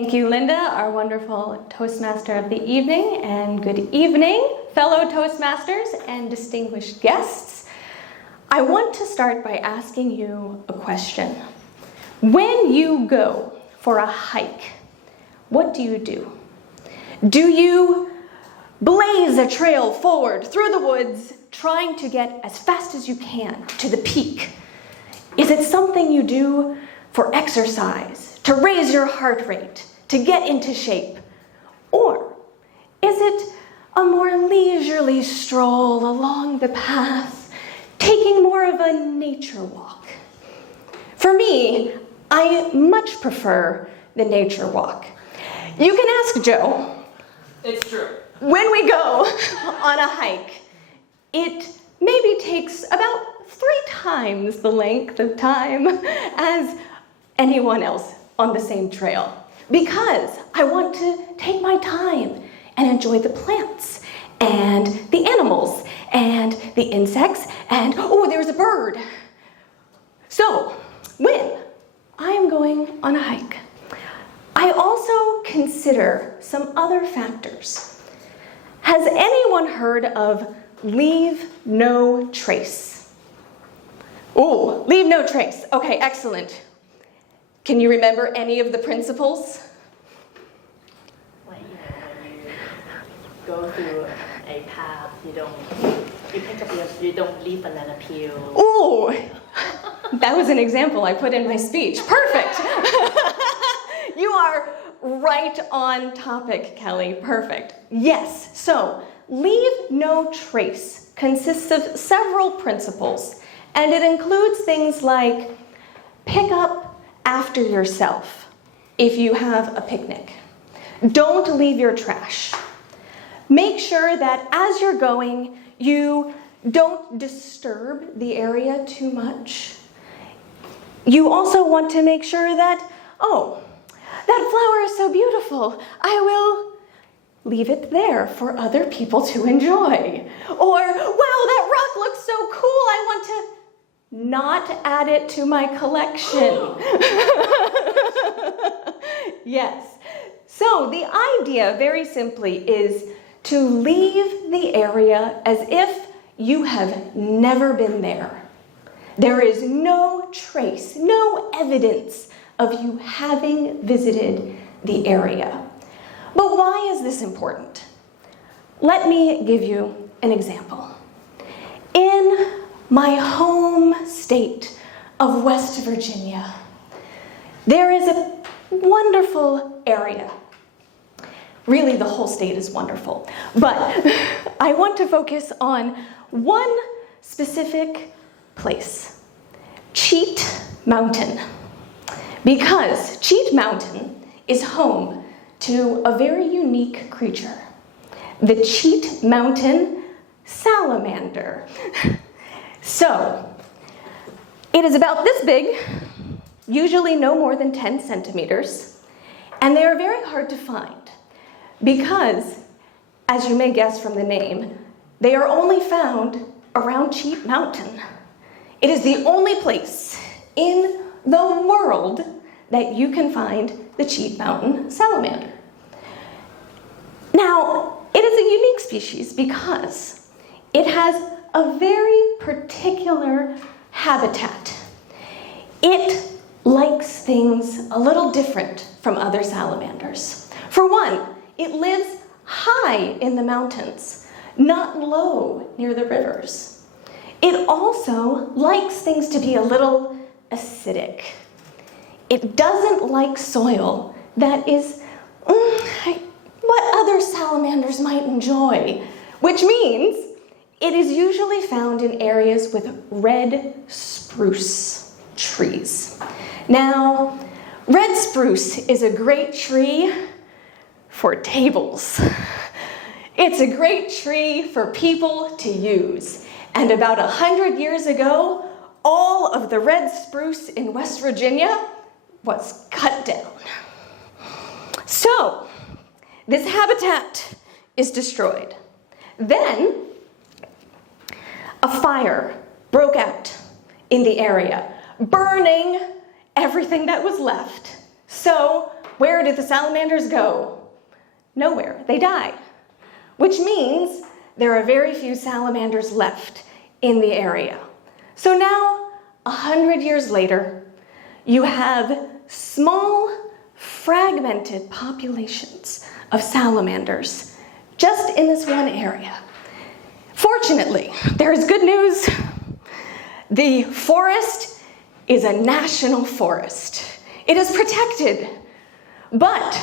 Thank you, Linda, our wonderful Toastmaster of the evening, and good evening, fellow Toastmasters and distinguished guests. I want to start by asking you a question. When you go for a hike, what do you do? Do you blaze a trail forward through the woods, trying to get as fast as you can to the peak? Is it something you do for exercise, to raise your heart rate, to get into shape? Or is it a more leisurely stroll along the path, taking more of a nature walk? For me, I much prefer the nature walk. You can ask Joe. It's true. When we go on a hike, it maybe takes about 3 times the length of time as anyone else on the same trail, because I want to take my time and enjoy the plants and the animals and the insects and, oh, there's a bird. So when I am going on a hike, I also consider some other factors. Has anyone heard of leave no trace? Oh, leave no trace. Okay, excellent. Can you remember any of the principles? When you go through a path, you don't leave banana peel. Ooh, that was an example I put in my speech. Perfect. You are right on topic, Kelly. Perfect. Yes, so leave no trace consists of several principles, and it includes things like pick up after yourself if you have a picnic. Don't leave your trash. Make sure that as you're going, you don't disturb the area too much. You also want to make sure that, oh, that flower is so beautiful, I will leave it there for other people to enjoy. Or, wow, that rock looks so cool, I want to not add it to my collection. Yes. So the idea, very simply, is to leave the area as if you have never been there. There is no trace, no evidence of you having visited the area. But why is this important? Let me give you an example. In my home state of West Virginia, there is a wonderful area. Really, the whole state is wonderful, but I want to focus on one specific place, Cheat Mountain, because Cheat Mountain is home to a very unique creature, the Cheat Mountain salamander. So, it is about this big, usually no more than 10 centimeters, and they are very hard to find because, as you may guess from the name, they are only found around Cheat Mountain. It is the only place in the world that you can find the Cheat Mountain salamander. Now, it is a unique species because it has a very particular habitat. It likes things a little different from other salamanders. For one, it lives high in the mountains, not low near the rivers. It also likes things to be a little acidic. It doesn't like soil that is what other salamanders might enjoy, which means it is usually found in areas with red spruce trees. Now, red spruce is a great tree for tables. It's a great tree for people to use. And about 100 years ago, all of the red spruce in West Virginia was cut down. So, this habitat is destroyed. Then, a fire broke out in the area, burning everything that was left. So Where do the salamanders go? Nowhere. They die. Which means there are very few salamanders left in the area. So now, 100 years later, you have small, fragmented populations of salamanders just in this one area. Fortunately, there is good news. The forest is a national forest. It is protected, but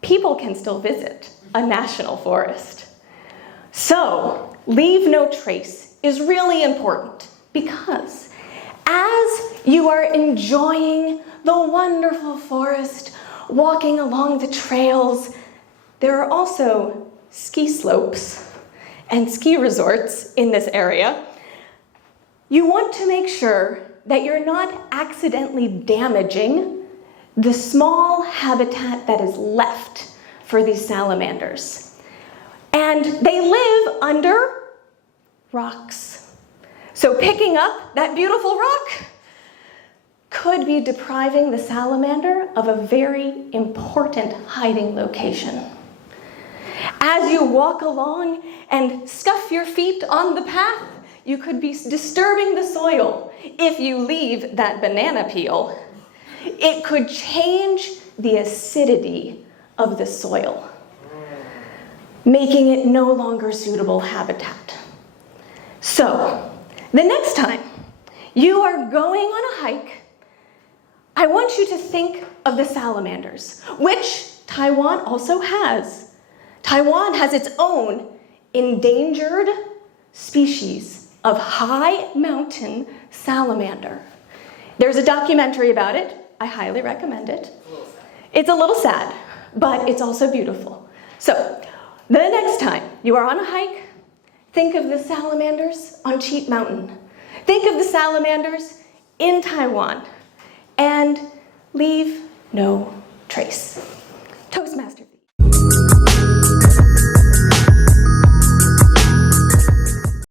people can still visit a national forest. So, leave no trace is really important because as you are enjoying the wonderful forest, walking along the trails, there are also ski slopes and ski resorts in this area. You want to make sure that you're not accidentally damaging the small habitat that is left for these salamanders. And they live under rocks. So picking up that beautiful rock could be depriving the salamander of a very important hiding location. As you walk along and scuff your feet on the path, you could be disturbing the soil. If you leave that banana peel, it could change the acidity of the soil, making it no longer suitable habitat. So, the next time you are going on a hike, I want you to think of the salamanders, which Taiwan also has. Taiwan has its own endangered species of high mountain salamander. There's a documentary about it. I highly recommend it. It's a little sad, but it's also beautiful. So, the next time you are on a hike, think of the salamanders on Cheat Mountain. Think of the salamanders in Taiwan, and leave no trace.